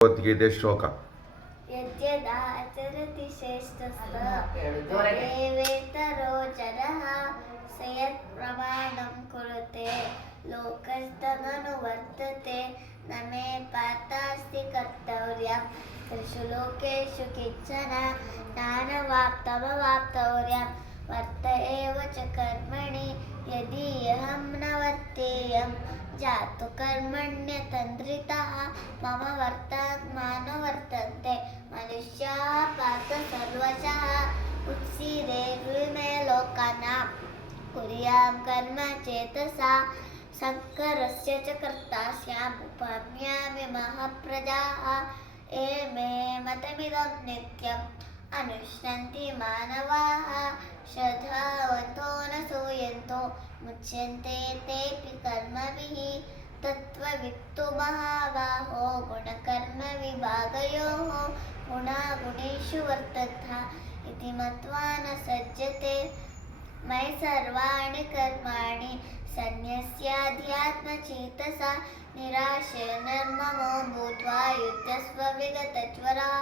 ಭಗವದ್ಗೀತೆ ಶ್ಲೋಕ. ಯದ್ಯದಾಚರತಿ ಶ್ರೇಷ್ಠಸ್ತೇವೇತರೋ ಜನಃ ಸ ಯತ್ ಪ್ರಮಾಣಂ ಕುರುತೆ ಲೋಕಸ್ತನನುವರ್ತತೆ ನ ಮೇ ಪಾರ್ಥಾಸ್ತಿ ಕರ್ತವ್ಯಂ ತ್ರಿಷು ಲೋಕೇಷು ಕಿಂಚನ ಜ್ಞಾನವಾಪ್ತಮವಾಪ್ತವ್ಯಂ ವರ್ತ ಏವ ಚ ಕರ್ಮಣಿ ಯದೀಯಹಂ ನ ವರ್ತೇಯಂ ಜಾತು ಕರ್ಮಣ್ಯತಂದ್ರಿತಃ ಮಮ ವರ್ತಾತ್ಮಾನೋ ವರ್ತಂತೆ ಮನುಷ್ಯಾಃ ಪಾರ್ಥ ಸರ್ವಶಃ ಉತ್ಸೀದೇರ್ವಿಮೇ ಲೋಕಾನಾಂ ಕುರ್ಯಾಂ ಕರ್ಮ ಚೇತಸಾ ಸಂಕರಸ್ಯ ಚ ಕರ್ತಾ ಸ್ಯಾಮ್ ಉಪಮ್ಯಾಮಿ ಮಹಾಪ್ರಜಾಃ ಏಮೇ ಮತಮಿದಂ ನಿತ್ಯಂ ಅನುಷ್ಠಂತಿ ಮಾನವಾಃ ಶ್ರದ್ಧಾವಂತೋ ನ ಸೂಯಂತೋ ಮುಚ್ಯಂತೆ ತೇಪಿ ಕರ್ಮಭಿಃ ತತ್ವವಿತ್ತು ಮಹಾಬಾಹೋ ಗುಣಕರ್ಮ ವಿಭಾಗಯೋಃ ಗುಣಾಗುಣೇಷು ವರ್ತತಃ ಇತಿ ಮತ್ವಾ ನ ಸಜ್ಜತೆ ಮಯಿ ಸರ್ವಾಣಿ ಕರ್ಮಾಣಿ ಸನ್ಯಸ್ಯಾಧ್ಯಾತ್ಮಚೇತಸಾ ನಿರಾಶಯ ನಿರ್ಮಮೋ ಭೂತ್ವಾ ಯುಧ್ಯಸ್ವ ವಿಗತಜ್ವರಃ